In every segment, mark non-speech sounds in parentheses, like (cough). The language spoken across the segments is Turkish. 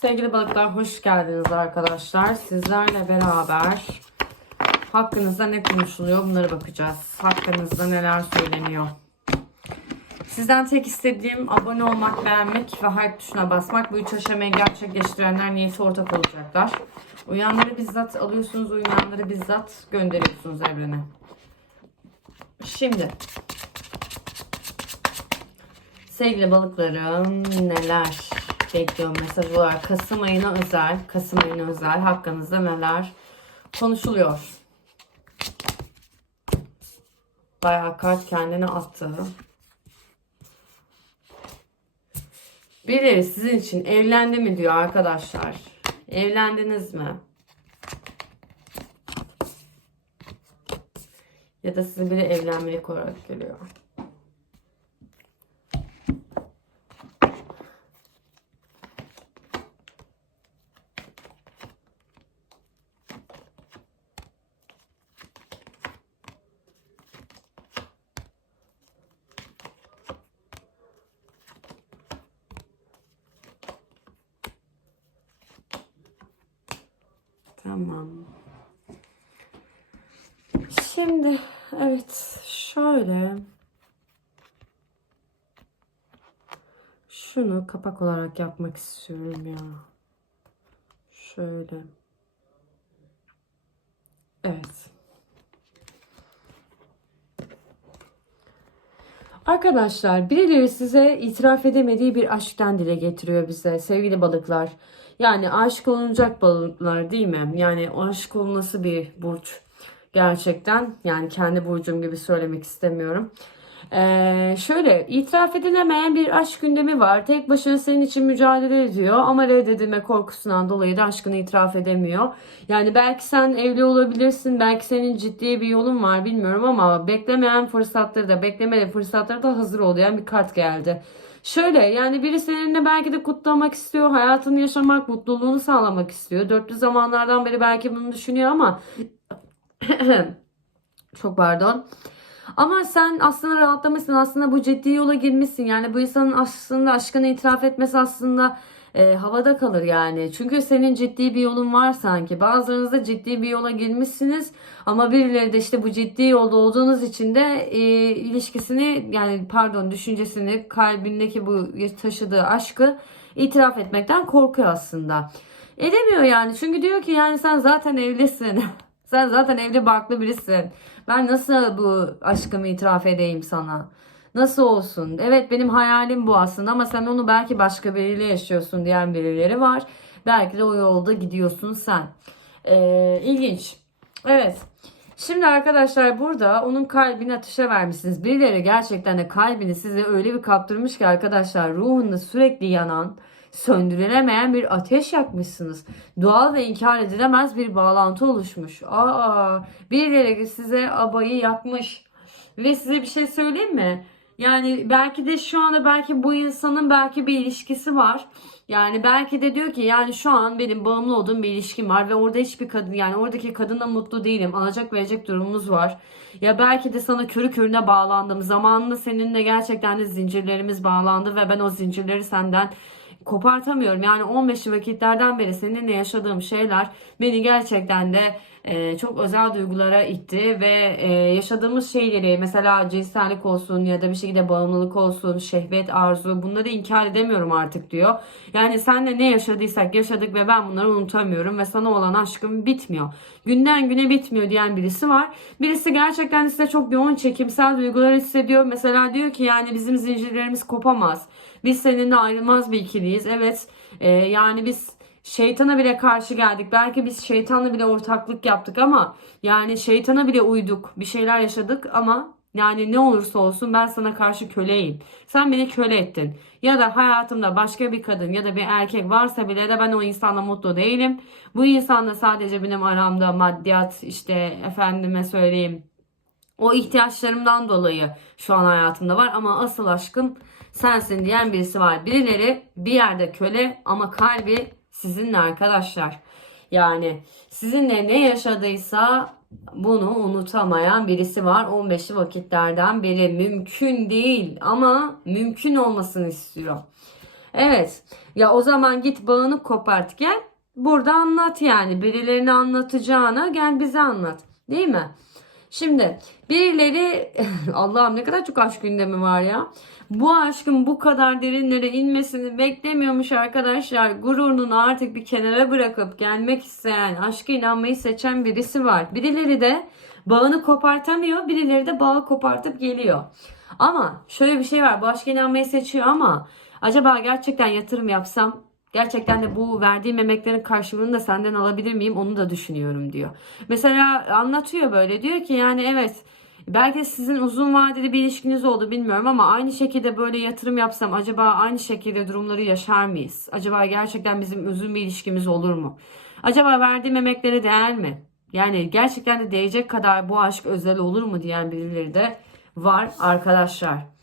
Sevgili balıklar hoş geldiniz arkadaşlar. Sizlerle beraber hakkınızda ne konuşuluyor bunlara bakacağız. Hakkınızda neler söyleniyor. Sizden tek istediğim abone olmak, beğenmek ve hype tuşuna basmak. Bu üç aşamayı gerçekleştirenler niyeti ortak olacaklar. Uyanları bizzat alıyorsunuz, uyanları bizzat gönderiyorsunuz evrene. Şimdi sevgili balıklarım neler bekliyor mesaj olarak Kasım ayına özel, Kasım ayına özel hakkınızda neler konuşuluyor. Bayağı kart kendini attı. Biri sizin için evlendi mi diyor arkadaşlar. Evlendiniz mi? Ya da sizi biri evlenmelik olarak görüyor. Tamam. Şimdi evet şöyle şunu kapak olarak yapmak istiyorum ya. Şöyle. Evet. Arkadaşlar birileri size itiraf edemediği bir aşktan dile getiriyor bize sevgili balıklar. Yani aşık olunacak balıklar değil mi? Yani aşık olunası bir burç gerçekten. Yani kendi burcum gibi söylemek istemiyorum. Ee, şöyle itiraf edilemeyen bir aşk gündemi var. Tek başına senin için mücadele ediyor ama reddedilme korkusundan dolayı da aşkını itiraf edemiyor. Yani belki sen evli olabilirsin, belki senin ciddi bir yolun var bilmiyorum ama beklemeyen fırsatları da beklemediğin fırsatları da hazır olayan bir kart geldi. Şöyle yani biri seninle belki de kutlamak istiyor, hayatını yaşamak, mutluluğunu sağlamak istiyor. Dörtlü zamanlardan beri belki bunu düşünüyor ama (clears throat) çok pardon. Ama sen aslında rahatlamışsın. Aslında bu ciddi yola girmişsin. Yani bu insanın aslında aşkını itiraf etmesi aslında e, havada kalır yani. Çünkü senin ciddi bir yolun var sanki. Bazılarınız da ciddi bir yola girmişsiniz. Ama birileri de işte bu ciddi yolda olduğunuz için de e, ilişkisini yani pardon düşüncesini kalbindeki bu taşıdığı aşkı itiraf etmekten korkuyor aslında. Edemiyor yani. Çünkü diyor ki yani sen zaten evlisin. (laughs) Sen zaten evli barklı birisin. Ben nasıl bu aşkımı itiraf edeyim sana? Nasıl olsun? Evet benim hayalim bu aslında ama sen onu belki başka biriyle yaşıyorsun diyen birileri var. Belki de o yolda gidiyorsun sen. Ee, ilginç. Evet. Şimdi arkadaşlar burada onun kalbini ateşe vermişsiniz. Birileri gerçekten de kalbini size öyle bir kaptırmış ki arkadaşlar ruhunda sürekli yanan söndürülemeyen bir ateş yakmışsınız. Doğal ve inkar edilemez bir bağlantı oluşmuş. Aa, birileri size abayı yakmış. Ve size bir şey söyleyeyim mi? Yani belki de şu anda belki bu insanın belki bir ilişkisi var. Yani belki de diyor ki yani şu an benim bağımlı olduğum bir ilişkim var ve orada hiçbir kadın yani oradaki kadınla mutlu değilim. Alacak verecek durumumuz var. Ya belki de sana körü körüne bağlandım. Zamanında seninle gerçekten de zincirlerimiz bağlandı ve ben o zincirleri senden kopartamıyorum. Yani 15 vakitlerden beri seninle yaşadığım şeyler beni gerçekten de e, çok özel duygulara itti ve e, yaşadığımız şeyleri mesela cinsellik olsun ya da bir şekilde bağımlılık olsun, şehvet, arzu bunları inkar edemiyorum artık diyor. Yani senle ne yaşadıysak yaşadık ve ben bunları unutamıyorum ve sana olan aşkım bitmiyor. Günden güne bitmiyor diyen birisi var. Birisi gerçekten size çok yoğun çekimsel duygular hissediyor. Mesela diyor ki yani bizim zincirlerimiz kopamaz. Biz seninle ayrılmaz bir ikiliyiz. Evet e, yani biz şeytana bile karşı geldik. Belki biz şeytanla bile ortaklık yaptık ama yani şeytana bile uyduk. Bir şeyler yaşadık ama yani ne olursa olsun ben sana karşı köleyim. Sen beni köle ettin. Ya da hayatımda başka bir kadın ya da bir erkek varsa bile de ben o insanla mutlu değilim. Bu insanla sadece benim aramda maddiyat işte efendime söyleyeyim o ihtiyaçlarımdan dolayı şu an hayatımda var ama asıl aşkım sensin diyen birisi var. Birileri bir yerde köle ama kalbi sizinle arkadaşlar. Yani sizinle ne yaşadıysa bunu unutamayan birisi var. 15'li vakitlerden beri mümkün değil ama mümkün olmasını istiyor. Evet. Ya o zaman git bağını kopart gel. Burada anlat yani. Birilerine anlatacağına gel bize anlat. Değil mi? Şimdi birileri (laughs) Allah'ım ne kadar çok aşk gündemi var ya. Bu aşkın bu kadar derinlere inmesini beklemiyormuş arkadaşlar. Gururunu artık bir kenara bırakıp gelmek isteyen, aşka inanmayı seçen birisi var. Birileri de bağını kopartamıyor, birileri de bağı kopartıp geliyor. Ama şöyle bir şey var. Bu aşka inanmayı seçiyor ama acaba gerçekten yatırım yapsam Gerçekten de bu verdiğim emeklerin karşılığını da senden alabilir miyim onu da düşünüyorum diyor. Mesela anlatıyor böyle diyor ki yani evet belki sizin uzun vadeli bir ilişkiniz oldu bilmiyorum ama aynı şekilde böyle yatırım yapsam acaba aynı şekilde durumları yaşar mıyız? Acaba gerçekten bizim uzun bir ilişkimiz olur mu? Acaba verdiğim emeklere değer mi? Yani gerçekten de değecek kadar bu aşk özel olur mu diyen birileri de var arkadaşlar.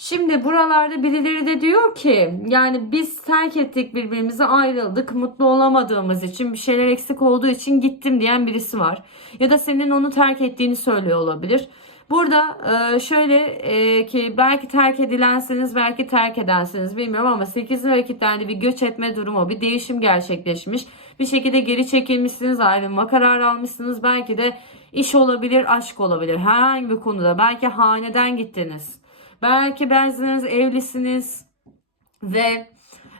Şimdi buralarda birileri de diyor ki yani biz terk ettik birbirimizi ayrıldık mutlu olamadığımız için bir şeyler eksik olduğu için gittim diyen birisi var. Ya da senin onu terk ettiğini söylüyor olabilir. Burada e, şöyle e, ki belki terk edilensiniz belki terk edensiniz bilmiyorum ama 8 vakitlerde bir göç etme durumu bir değişim gerçekleşmiş. Bir şekilde geri çekilmişsiniz ayrılma kararı almışsınız belki de iş olabilir aşk olabilir herhangi bir konuda belki haneden gittiniz. Belki benziniz evlisiniz ve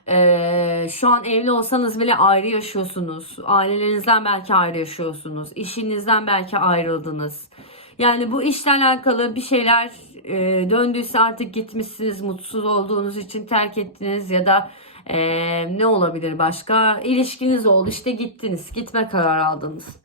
eee, şu an evli olsanız bile ayrı yaşıyorsunuz. Ailelerinizden belki ayrı yaşıyorsunuz. İşinizden belki ayrıldınız. Yani bu işle alakalı bir şeyler eee, döndüyse artık gitmişsiniz, mutsuz olduğunuz için terk ettiniz ya da eee, ne olabilir başka? İlişkiniz oldu işte gittiniz, gitme kararı aldınız.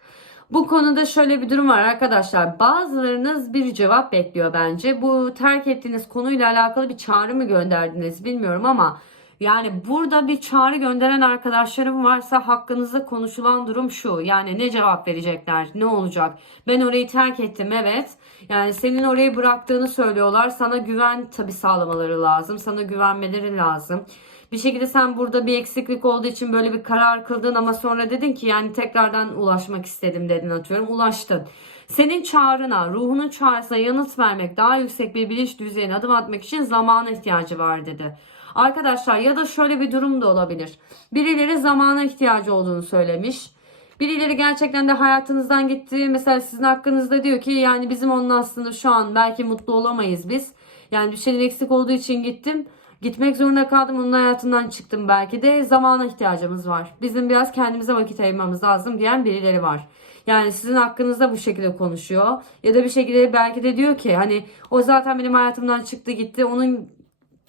Bu konuda şöyle bir durum var arkadaşlar. Bazılarınız bir cevap bekliyor bence. Bu terk ettiğiniz konuyla alakalı bir çağrı mı gönderdiniz bilmiyorum ama yani burada bir çağrı gönderen arkadaşlarım varsa hakkınızda konuşulan durum şu. Yani ne cevap verecekler? Ne olacak? Ben orayı terk ettim evet. Yani senin orayı bıraktığını söylüyorlar. Sana güven tabii sağlamaları lazım. Sana güvenmeleri lazım. Bir şekilde sen burada bir eksiklik olduğu için böyle bir karar kıldın ama sonra dedin ki yani tekrardan ulaşmak istedim dedin atıyorum. Ulaştın. Senin çağrına, ruhunun çağrısına yanıt vermek, daha yüksek bir bilinç düzeyine adım atmak için zamana ihtiyacı var dedi. Arkadaşlar ya da şöyle bir durum da olabilir. Birileri zamana ihtiyacı olduğunu söylemiş. Birileri gerçekten de hayatınızdan gitti. Mesela sizin hakkınızda diyor ki yani bizim onun aslında şu an belki mutlu olamayız biz. Yani bir şeyler eksik olduğu için gittim. Gitmek zorunda kaldım. Onun hayatından çıktım belki de. Zamana ihtiyacımız var. Bizim biraz kendimize vakit ayırmamız lazım diyen birileri var. Yani sizin hakkınızda bu şekilde konuşuyor. Ya da bir şekilde belki de diyor ki hani o zaten benim hayatımdan çıktı gitti. Onun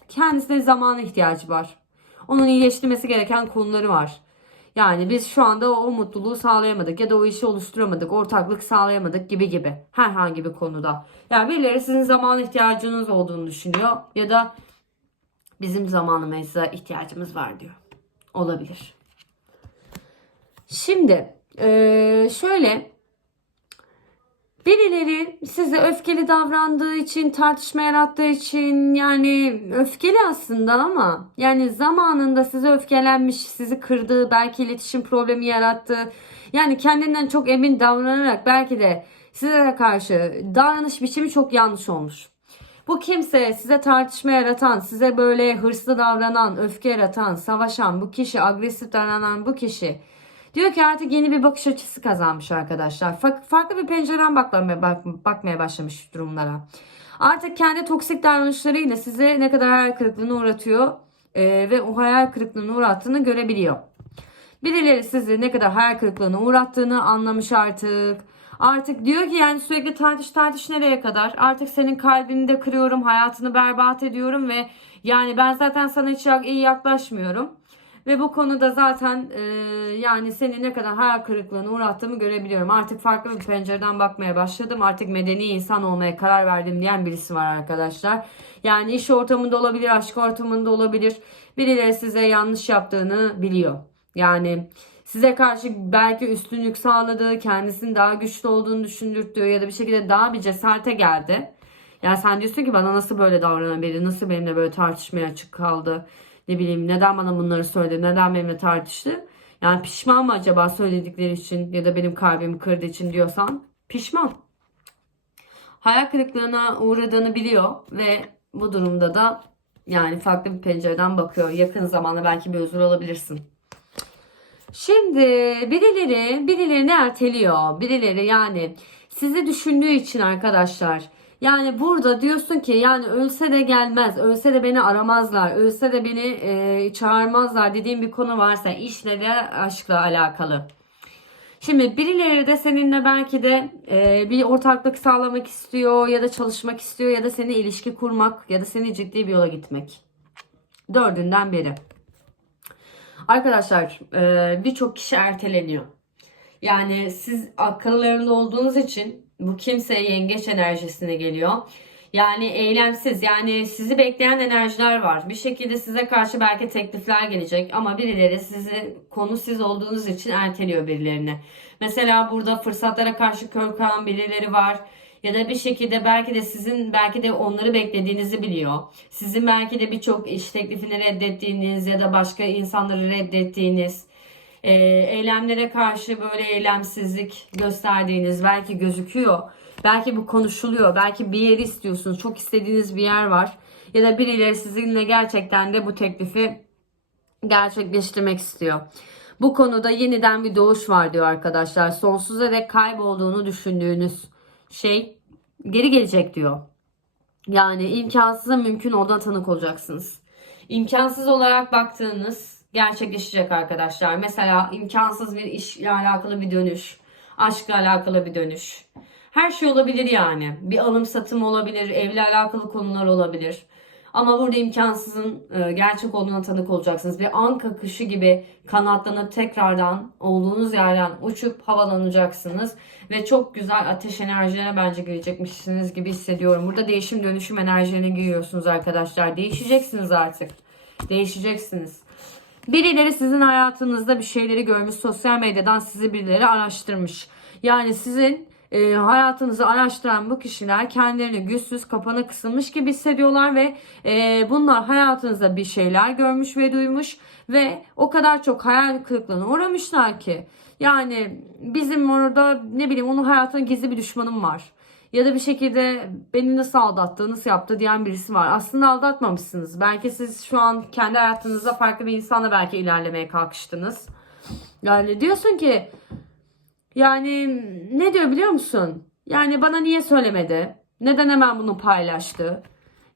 kendisine zamana ihtiyacı var. Onun iyileştirmesi gereken konuları var. Yani biz şu anda o mutluluğu sağlayamadık ya da o işi oluşturamadık, ortaklık sağlayamadık gibi gibi. Herhangi bir konuda. Yani birileri sizin zamana ihtiyacınız olduğunu düşünüyor ya da bizim zamanımıza ihtiyacımız var diyor. Olabilir. Şimdi eee, şöyle birileri size öfkeli davrandığı için, tartışma yarattığı için yani öfkeli aslında ama yani zamanında size öfkelenmiş, sizi kırdığı, belki iletişim problemi yarattı. Yani kendinden çok emin davranarak belki de size karşı davranış biçimi çok yanlış olmuş. Bu kimse size tartışma yaratan, size böyle hırslı davranan, öfke yaratan, savaşan bu kişi, agresif davranan bu kişi diyor ki artık yeni bir bakış açısı kazanmış arkadaşlar. Fa- farklı bir pencereden bakmaya, bak- bakmaya başlamış durumlara. Artık kendi toksik davranışlarıyla size ne kadar hayal kırıklığına uğratıyor e, ve o hayal kırıklığına uğrattığını görebiliyor. Birileri sizi ne kadar hayal kırıklığına uğrattığını anlamış artık. Artık diyor ki yani sürekli tartış tartış nereye kadar? Artık senin kalbini de kırıyorum, hayatını berbat ediyorum ve yani ben zaten sana hiç iyi yaklaşmıyorum. Ve bu konuda zaten e, yani seni ne kadar hayal kırıklığına uğrattığımı görebiliyorum. Artık farklı bir pencereden bakmaya başladım. Artık medeni insan olmaya karar verdim diyen birisi var arkadaşlar. Yani iş ortamında olabilir, aşk ortamında olabilir. Birileri size yanlış yaptığını biliyor. Yani size karşı belki üstünlük sağladığı, kendisinin daha güçlü olduğunu düşündürttüğü ya da bir şekilde daha bir cesarete geldi. Yani sen diyorsun ki bana nasıl böyle davranabilir, nasıl benimle böyle tartışmaya açık kaldı, ne bileyim neden bana bunları söyledi, neden benimle tartıştı. Yani pişman mı acaba söyledikleri için ya da benim kalbimi kırdığı için diyorsan pişman. Hayal kırıklığına uğradığını biliyor ve bu durumda da Yani farklı bir pencereden bakıyor. Yakın zamanda belki bir huzur alabilirsin. Şimdi birileri birilerini erteliyor. Birileri yani sizi düşündüğü için arkadaşlar. Yani burada diyorsun ki yani ölse de gelmez, ölse de beni aramazlar, ölse de beni e, çağırmazlar dediğim bir konu varsa işle de aşkla alakalı. Şimdi birileri de seninle belki de e, bir ortaklık sağlamak istiyor ya da çalışmak istiyor ya da seninle ilişki kurmak ya da seni ciddi bir yola gitmek. Dördünden biri. Arkadaşlar e, birçok kişi erteleniyor. Yani siz akıllarında olduğunuz için bu kimse yengeç enerjisine geliyor. Yani eylemsiz yani sizi bekleyen enerjiler var. Bir şekilde size karşı belki teklifler gelecek ama birileri sizi konu siz olduğunuz için erteliyor birilerini. Mesela burada fırsatlara karşı kör kalan birileri var. Ya da bir şekilde belki de sizin belki de onları beklediğinizi biliyor. Sizin belki de birçok iş teklifini reddettiğiniz ya da başka insanları reddettiğiniz e, eylemlere karşı böyle eylemsizlik gösterdiğiniz belki gözüküyor. Belki bu konuşuluyor. Belki bir yer istiyorsunuz. Çok istediğiniz bir yer var. Ya da birileri sizinle gerçekten de bu teklifi gerçekleştirmek istiyor. Bu konuda yeniden bir doğuş var diyor arkadaşlar. Sonsuza dek kaybolduğunu düşündüğünüz şey geri gelecek diyor. Yani imkansıza mümkün oradan tanık olacaksınız. İmkansız olarak baktığınız gerçekleşecek arkadaşlar. Mesela imkansız bir işle alakalı bir dönüş, aşkla alakalı bir dönüş. Her şey olabilir yani. Bir alım satım olabilir, evle alakalı konular olabilir. Ama burada imkansızın e, gerçek olduğuna tanık olacaksınız. Bir anka kışı gibi kanatlanıp tekrardan olduğunuz yerden uçup havalanacaksınız. Ve çok güzel ateş enerjilerine bence girecekmişsiniz gibi hissediyorum. Burada değişim dönüşüm enerjilerine giriyorsunuz arkadaşlar. Değişeceksiniz artık. Değişeceksiniz. Birileri sizin hayatınızda bir şeyleri görmüş. Sosyal medyadan sizi birileri araştırmış. Yani sizin e, hayatınızı araştıran bu kişiler kendilerini güçsüz, kapana kısılmış gibi hissediyorlar ve e, bunlar hayatınızda bir şeyler görmüş ve duymuş ve o kadar çok hayal kırıklığına uğramışlar ki yani bizim orada ne bileyim onun hayatında gizli bir düşmanım var. Ya da bir şekilde beni nasıl aldattı, nasıl yaptı diyen birisi var. Aslında aldatmamışsınız. Belki siz şu an kendi hayatınızda farklı bir insanla belki ilerlemeye kalkıştınız. Yani diyorsun ki yani ne diyor biliyor musun? Yani bana niye söylemedi? Neden hemen bunu paylaştı?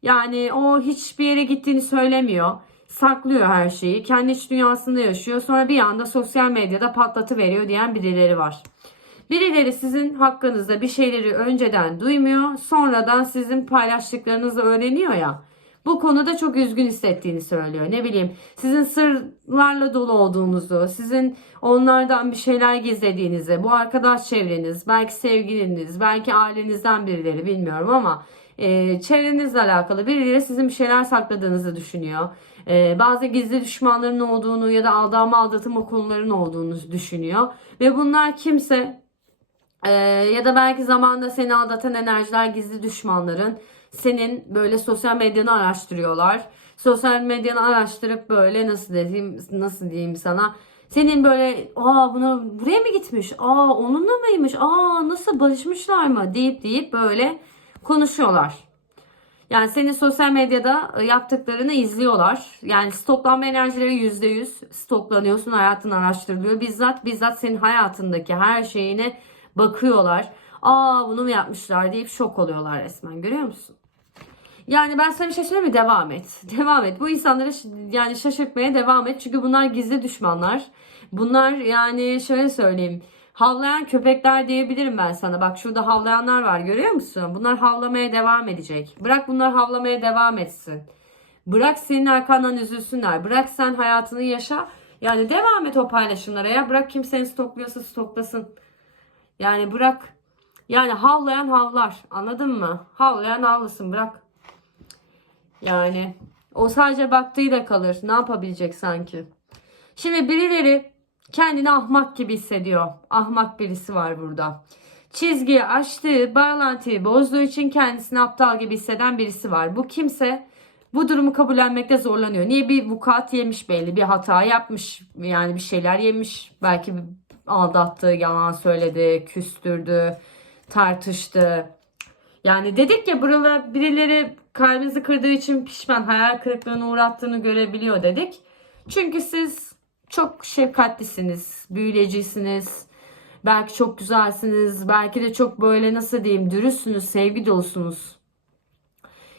Yani o hiçbir yere gittiğini söylemiyor. Saklıyor her şeyi. Kendi iç dünyasında yaşıyor. Sonra bir anda sosyal medyada patlatı veriyor diyen birileri var. Birileri sizin hakkınızda bir şeyleri önceden duymuyor. Sonradan sizin paylaştıklarınızı öğreniyor ya. Bu konuda çok üzgün hissettiğini söylüyor. Ne bileyim sizin sırlarla dolu olduğunuzu, sizin onlardan bir şeyler gizlediğinizi, bu arkadaş çevreniz, belki sevgiliniz, belki ailenizden birileri bilmiyorum ama e, çevrenizle alakalı birileri sizin bir şeyler sakladığınızı düşünüyor. E, bazı gizli düşmanların olduğunu ya da aldanma aldatma konularının olduğunu düşünüyor. Ve bunlar kimse e, ya da belki zamanda seni aldatan enerjiler gizli düşmanların senin böyle sosyal medyanı araştırıyorlar. Sosyal medyanı araştırıp böyle nasıl diyeyim nasıl diyeyim sana senin böyle aa bunu buraya mı gitmiş? Aa onunla mıymış? Aa nasıl barışmışlar mı? deyip deyip böyle konuşuyorlar. Yani senin sosyal medyada yaptıklarını izliyorlar. Yani stoklanma enerjileri %100 stoklanıyorsun. Hayatın araştırılıyor. Bizzat bizzat senin hayatındaki her şeyine bakıyorlar. Aa bunu mu yapmışlar deyip şok oluyorlar resmen. Görüyor musun? Yani ben sana bir şey söyleyeyim mi? Devam et. (laughs) Devam et. Bu insanları yani şaşırtmaya devam et. Çünkü bunlar gizli düşmanlar. Bunlar yani şöyle söyleyeyim. Havlayan köpekler diyebilirim ben sana. Bak şurada havlayanlar var görüyor musun? Bunlar havlamaya devam edecek. Bırak bunlar havlamaya devam etsin. Bırak senin arkandan üzülsünler. Bırak sen hayatını yaşa. Yani devam et o paylaşımlara ya. Bırak kim seni stokluyorsa stoklasın. Yani bırak. Yani havlayan havlar. Anladın mı? Havlayan havlasın bırak. Yani o sadece baktığıyla kalır. Ne yapabilecek sanki? Şimdi birileri kendini ahmak gibi hissediyor. Ahmak birisi var burada. Çizgiyi aştığı, bağlantıyı bozduğu için kendisini aptal gibi hisseden birisi var. Bu kimse bu durumu kabullenmekte zorlanıyor. Niye bir vukuat yemiş belli, bir hata yapmış, yani bir şeyler yemiş. Belki aldattı, yalan söyledi, küstürdü, tartıştı. Yani dedik ya buralar birileri kalbinizi kırdığı için pişman, hayal kırıklığına uğrattığını görebiliyor dedik. Çünkü siz çok şefkatlisiniz, büyüleyicisiniz. Belki çok güzelsiniz. Belki de çok böyle nasıl diyeyim dürüstsünüz, sevgi dolusunuz.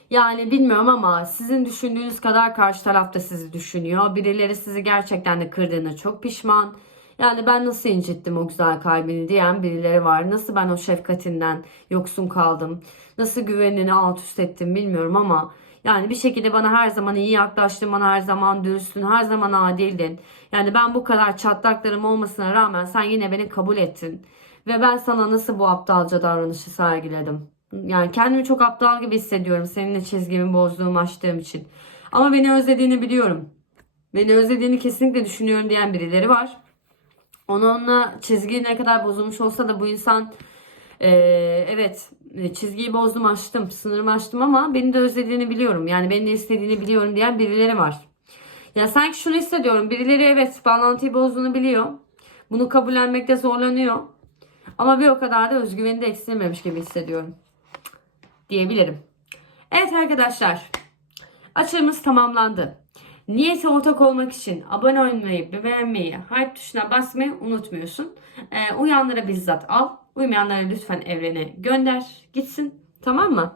Yani bilmiyorum ama sizin düşündüğünüz kadar karşı taraf da sizi düşünüyor. Birileri sizi gerçekten de kırdığına çok pişman. Yani ben nasıl incittim o güzel kalbini diyen birileri var. Nasıl ben o şefkatinden yoksun kaldım. Nasıl güvenini alt üst ettim bilmiyorum ama yani bir şekilde bana her zaman iyi yaklaştın, bana her zaman dürüsttün, her zaman adildin. Yani ben bu kadar çatlaklarım olmasına rağmen sen yine beni kabul ettin. Ve ben sana nasıl bu aptalca davranışı sergiledim. Yani kendimi çok aptal gibi hissediyorum seninle çizgimi bozduğum, açtığım için. Ama beni özlediğini biliyorum. Beni özlediğini kesinlikle düşünüyorum diyen birileri var. Onunla çizgi ne kadar bozulmuş olsa da bu insan eee, evet e, çizgiyi bozdum açtım sınırımı açtım ama beni de özlediğini biliyorum. Yani beni de istediğini biliyorum diyen birileri var. Ya sanki şunu hissediyorum. Birileri evet bağlantıyı bozduğunu biliyor. Bunu kabullenmekte zorlanıyor. Ama bir o kadar da özgüveni de eksilmemiş gibi hissediyorum. Diyebilirim. Evet arkadaşlar. Açığımız tamamlandı. Niyete ortak olmak için abone olmayı beğenmeyi, hype tuşuna basmayı unutmuyorsun. Ee, uyanlara bizzat al. Uymayanlara lütfen evrene gönder. Gitsin. Tamam mı?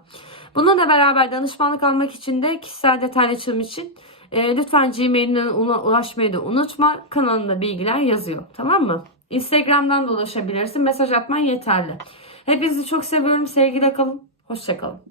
Bununla beraber danışmanlık almak için de kişisel detaylı açılım için e, lütfen Gmail'den ula- ulaşmayı da unutma. Kanalında bilgiler yazıyor. Tamam mı? Instagram'dan da ulaşabilirsin. Mesaj atman yeterli. Hepinizi çok seviyorum. Sevgiyle kalın. Hoşçakalın.